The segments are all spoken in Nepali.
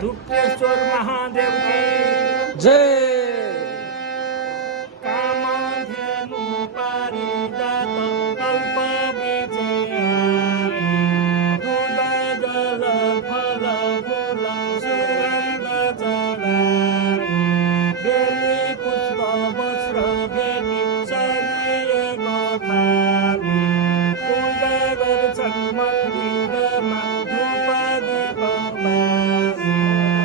दुखेश्वर महादेव की जय। कामधेनु पारिजात कल्प दूध जल फल फूल सुगन्ध चढाई बेली पुष्प वस्त्र भेटी सजिएको थाली पूजा गर्छन् मन्दिरमा धूप दीप बाली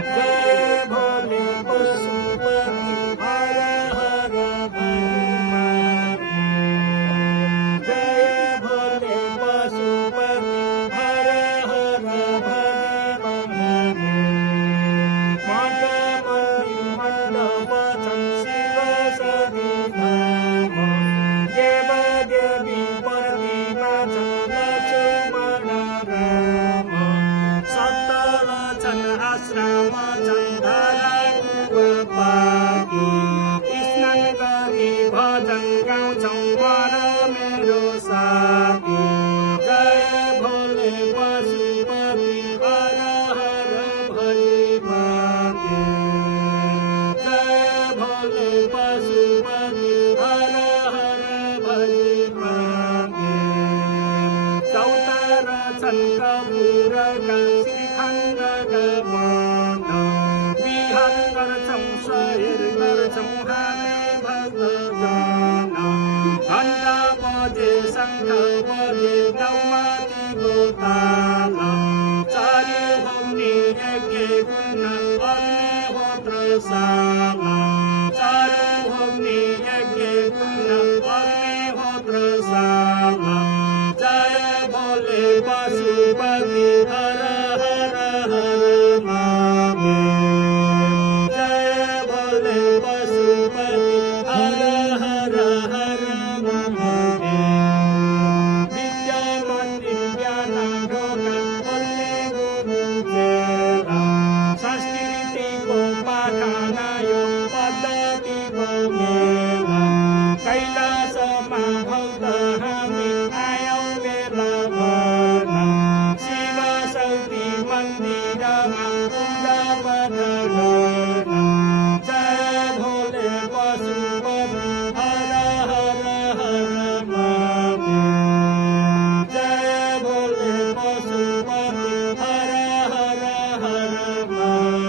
जय भोले पशुपति हर हर भगवानी जय भोले पशुपति हर हर भगवानी मठ मन्दिर मण्डप छन् शिव सदी धाम देव देवी प्रतिमा छन् लक्ष्मण राम सत्तल छन् आश्रम छन् धरापाती स्नान गरी भजन गाउँछौँ वर मेरो साथी जय भोले पशुपति हर हर भोलेपति जय भोले पशुपति हर हर भोलेपति चौतारा छन् कपुरका श्रीखण्डका पद बिहान गर्छौँ शरीर गर्छौँ हामी भक्तजन घण्टा बजे शङ्ख बजे गाउँमाथिको ताल चर्यो भौनी यज्ञ गुण अग्निहोत्रशाला चर्यो भौनी यज्ञ गुण अग्निहोत्रशाला जय भोले पशुपति हर हर हर महादेव जय भोले पशुपति हर हर हर महादेव विद्या मन्दिर ज्ञान ढोका बोल्ने गुरु चेला संस्कृतिको पाखना यो पद्धतिको मेला कैलाशमा भक्त हामी आयौँ बेला भर्न शिव शक्ति मन्दिरमा पूजा पाठ गर्न जय भोले पशुपति हर हर हर महादेव जय भोले पशुपति हर हर हर महादेव